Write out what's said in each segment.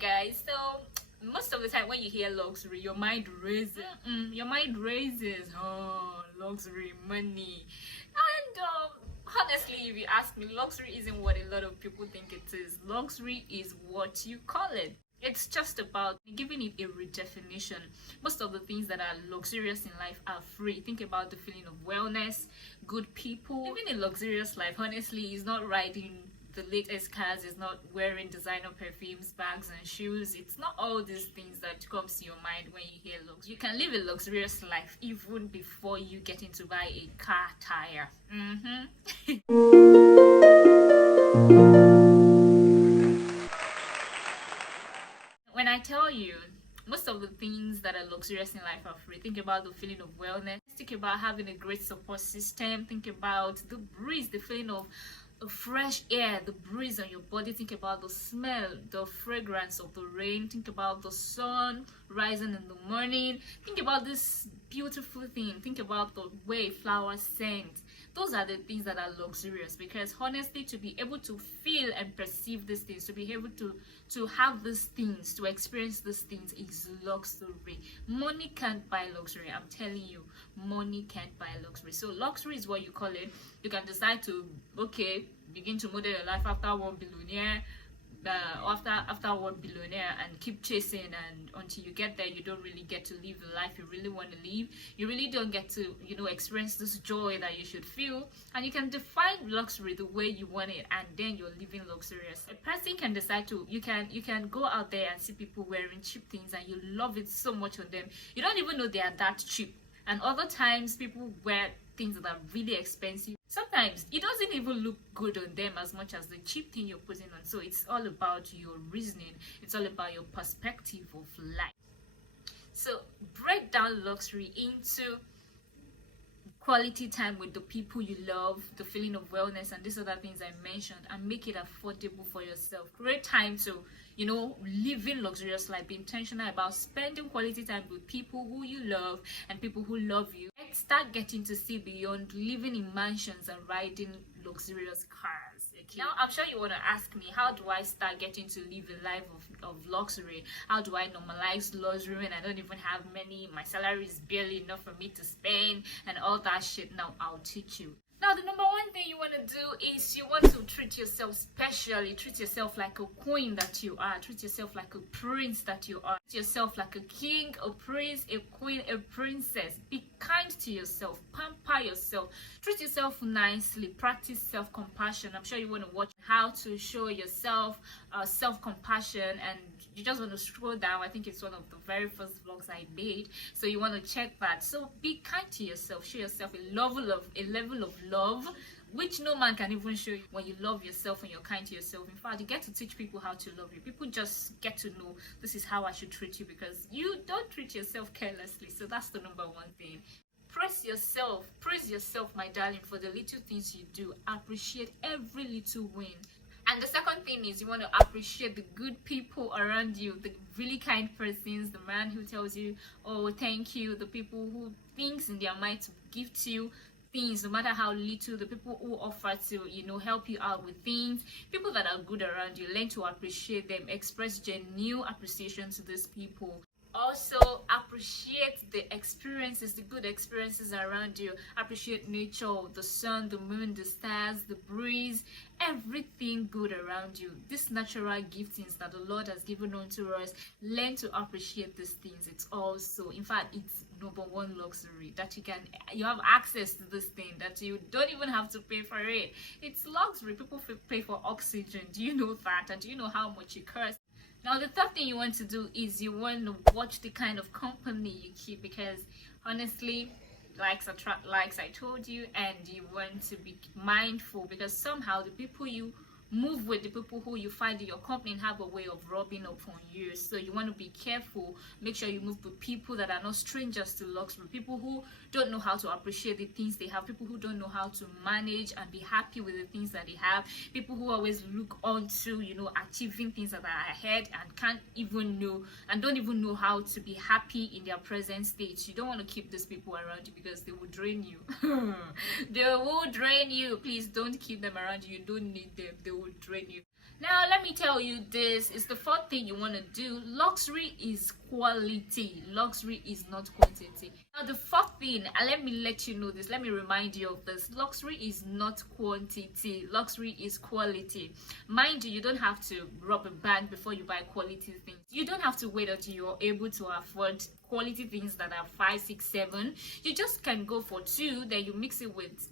guys. So most of the time when you hear luxury, your mind raises. Your mind raises. Oh, luxury, money. And honestly, if you ask me, luxury isn't what a lot of people think it is. Luxury is what you call it. It's just about giving it a redefinition. Most of the things that are luxurious in life are free. Think about the feeling of wellness, good people. Living a luxurious life, honestly, is not riding the latest cars, is not wearing designer perfumes, bags and shoes. It's not all these things that comes to your mind when you hear luxury. You can live a luxurious life even before you get into buy a car tire. When I tell you most of the things that are luxurious in life are free, think about the feeling of wellness, think about having a great support system, think about the breeze, the feeling of fresh air, the breeze on your body, think about the smell, the fragrance of the rain, think about the sun rising in the morning, think about this beautiful thing, think about the way flowers scent. Those are the things that are luxurious, because honestly, to be able to feel and perceive these things, to be able to have these things, to experience these things is luxury. Money can't buy luxury. I'm telling you, money can't buy luxury. So luxury is what you call it. You can decide to, okay, begin to model your life after one billionaire, after one billionaire, and keep chasing, and until you get there, you don't really get to live the life you really want to live. You really don't get to, experience this joy that you should feel. And you can define luxury the way you want it, and then you're living luxurious. A person can decide to, you can go out there and see people wearing cheap things, and you love it so much on them. You don't even know they are that cheap. And other times people wear things that are really expensive. Sometimes it doesn't even look good on them as much as the cheap thing you're putting on. So it's all about your reasoning. It's all about your perspective of life. So break down luxury into quality time with the people you love, the feeling of wellness, and these other things I mentioned, and make it affordable for yourself. Create time to living luxurious life. Be intentional about spending quality time with people who you love and people who love you. Start getting to see beyond living in mansions and riding luxurious cars. Okay? Now I'm sure you want to ask me, how do I start getting to live a life of luxury? How do I normalize luxury when I don't even have many? My salary is barely enough for me to spend and all that shit. Now I'll teach you. Now, the number one thing you want to do is you want to treat yourself specially. Treat yourself like a queen that you are. Treat yourself like a prince that you are. Treat yourself like a king, a prince, a queen, a princess. Be kind to yourself. Pamper yourself. Treat yourself nicely. Practice self-compassion. I'm sure you want to watch how to show yourself self-compassion, and you just want to scroll down. I think it's one of the very first vlogs I made, so you want to check that. So be kind to yourself. Show yourself a level of love which no man can even show you. When you love yourself and you're kind to yourself, in fact, you get to teach people how to love you. People just get to know, this is how I should treat you, because you don't treat yourself carelessly. So that's the number one thing. Praise yourself, my darling, for the little things you do. Appreciate every little win. And the second thing is, you want to appreciate the good people around you, the really kind persons, the man who tells you, oh, thank you, the people who thinks in their mind to gift you things, no matter how little, the people who offer to, help you out with things, people that are good around you. Learn to appreciate them. Express genuine appreciation to these people. Also, appreciate the experiences, the good experiences around you. Appreciate nature, the sun, the moon, the stars, the breeze, everything good around you. These natural giftings that the Lord has given unto us, learn to appreciate these things. It's also, in fact, it's number one luxury that you have access to this thing, that you don't even have to pay for it. It's luxury. People pay for oxygen. Do you know that? And do you know how much it costs? Now, the third thing you want to do is you want to watch the kind of company you keep, because honestly, likes attract likes, I told you, and you want to be mindful, because somehow the people you move with, the people who you find in your company, have a way of rubbing up on you. So you want to be careful. Make sure you move with people that are not strangers to luxury, people who don't know how to appreciate the things they have, people who don't know how to manage and be happy with the things that they have, people who always look on to achieving things that are ahead and can't even know and don't even know how to be happy in their present state. You don't want to keep these people around you, because they will drain you. They will drain you. Please don't keep them around you. You don't need them. They will drain you. Now, let me tell you, this is the fourth thing you want to do. Luxury is quality. Luxury is not quantity. Now, the fourth thing, and let me let you know this, let me remind you of this. Luxury is not quantity. Luxury is quality. Mind you, you don't have to rob a bank before you buy quality things. You don't have to wait until you're able to afford quality things that are 5, 6, 7. You just can go for 2, then you mix it with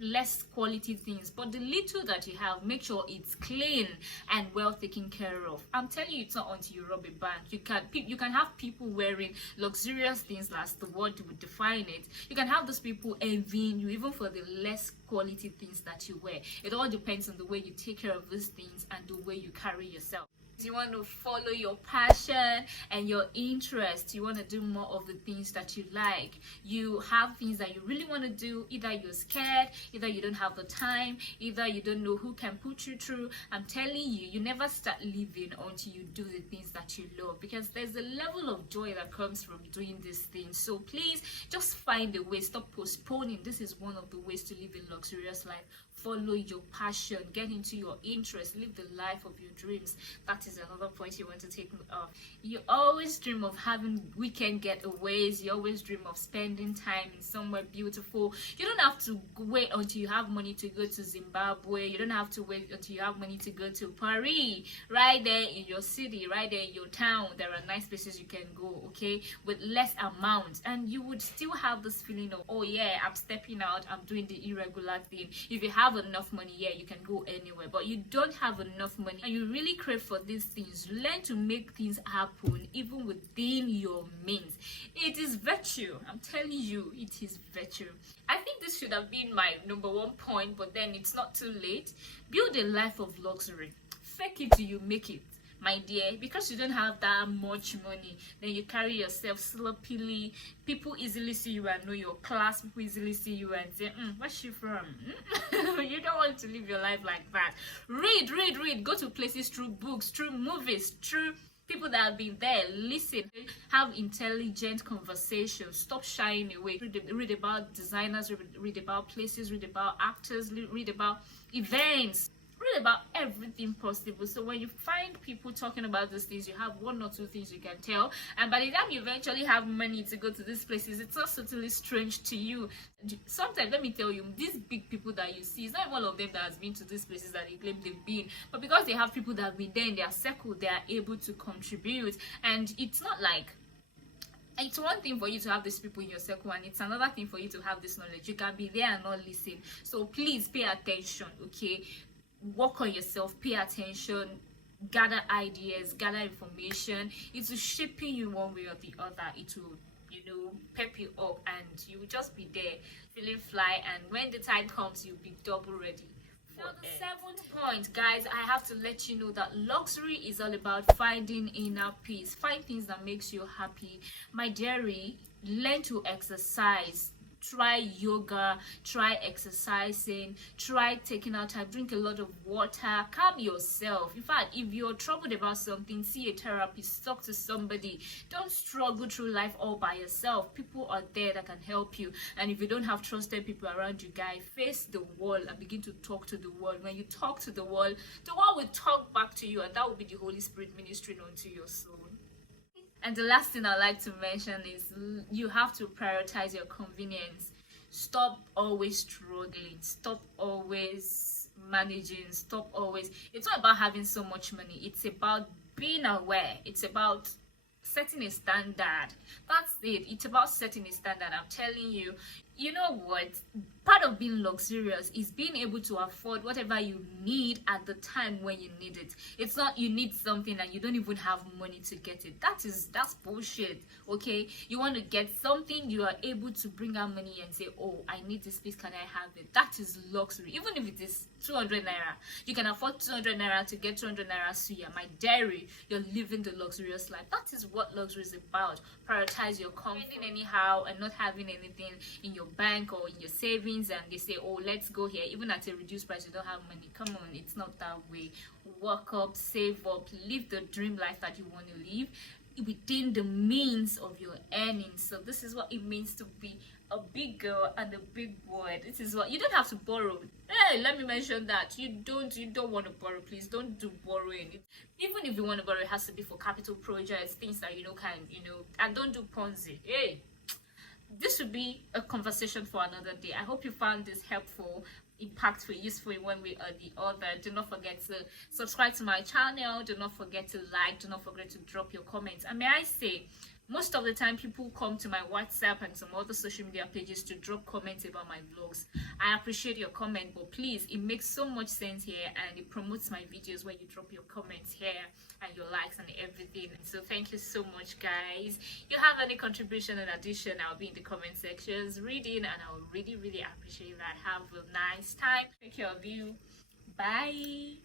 less quality things, but the little that you have, make sure it's clean and well taken care of. I'm telling you, it's not until you rob a bank. You can have people wearing luxurious things, that's the word would define it. You can have those people envying you even for the less quality things that you wear. It all depends on the way you take care of these things and the way you carry yourself. You want to follow your passion and your interest. You want to do more of the things that you like. You have things that you really want to do. Either you're scared, either you don't have the time, either you don't know who can put you through. I'm telling you, you never start living until you do the things that you love, because there's a level of joy that comes from doing these things. So please just find a way. Stop postponing. This is one of the ways to live a luxurious life. Follow your passion, get into your interest, live the life of your dreams. That is another point you want to take note of. You always dream of having weekend getaways. You always dream of spending time in somewhere beautiful. You don't have to wait until you have money to go to Zimbabwe. You don't have to wait until you have money to go to Paris. Right there in your city, right there in your town, there are nice places you can go, okay, with less amount, and you would still have this feeling of, oh yeah, I'm stepping out, I'm doing the irregular thing. If you have enough money, yeah, you can go anywhere. But you don't have enough money and you really crave for these things, learn to make things happen even within your means. It is virtue. I'm telling you, it is virtue. I think this should have been my number 1 point, but then it's not too late. Build a life of luxury. Fake it till you make it, my dear. Because you don't have that much money, then you carry yourself sloppily. People easily see you and know your class. People easily see you and say, where's she from? You don't want to live your life like that. Read. Go to places through books, through movies, through people that have been there. Listen, have intelligent conversations. Stop shying away. Read about designers, read about places, read about actors, read about events. Read about everything possible. So when you find people talking about these things, you have 1 or 2 things you can tell, and by the time you eventually have money to go to these places, it's not totally strange to you. Sometimes, let me tell you, these big people that you see, it's not one of them that has been to these places that they claim they've been, but because they have people that have been there in their circle, they are able to contribute. And it's not like, it's one thing for you to have these people in your circle, and it's another thing for you to have this knowledge. You can be there and not listen. So please pay attention, okay? Work on yourself, pay attention, gather ideas, gather information. It will shape you one way or the other. It will, pep you up, and you will just be there feeling fly, and when the time comes, you'll be double ready. Now, the 7th point, guys, I have to let you know that luxury is all about finding inner peace. Find things that makes you happy. My dearie, learn to exercise. Try yoga, try exercising, try taking out time, drink a lot of water, calm yourself. In fact, if you're troubled about something, see a therapist, talk to somebody. Don't struggle through life all by yourself. People are there that can help you. And if you don't have trusted people around you, guys, face the wall and begin to talk to the world. When you talk to the world will talk back to you, and that will be the Holy Spirit ministering onto your soul. And the last thing I'd like to mention is you have to prioritize your convenience. Stop always struggling. Stop always managing. Stop always. It's not about having so much money. It's about being aware. It's about setting a standard. That's it. It's about setting a standard. I'm telling you. You know what? Part of being luxurious is being able to afford whatever you need at the time when you need it. It's not you need something and you don't even have money to get it. That's bullshit. Okay, you want to get something, you are able to bring out money and say, oh, I need this piece, can I have it? That is luxury. Even if it is 200 naira, you can afford 200 naira to get 200 naira suya. My dairy, you're living the luxurious life. That is what luxury is about. Prioritize your comfort anyhow and not having anything in your bank or in your savings, and they say, oh, let's go here, even at a reduced price. You don't have money. Come on, it's not that way. Work up, save up, live the dream life that you want to live within the means of your earnings. So this is what it means to be a big girl and a big boy. This is what you don't have to borrow. Hey, let me mention that you don't want to borrow. Please don't do borrowing. Even if you want to borrow, it has to be for capital projects, things that and don't do Ponzi. Hey, this should be a conversation for another day. I hope you found this helpful, impactful, useful in one way or the other. Do not forget to subscribe to my channel. Do not forget to like. Do not forget to drop your comments. And may I say, most of the time people come to my WhatsApp and some other social media pages to drop comments about my vlogs. I appreciate your comment, but please, it makes so much sense here and it promotes my videos when you drop your comments here and your likes and everything. So thank you so much, guys. You have any contribution in addition, I'll be in the comment sections reading, and I'll really appreciate that. Have a nice time. Take care of you. Bye.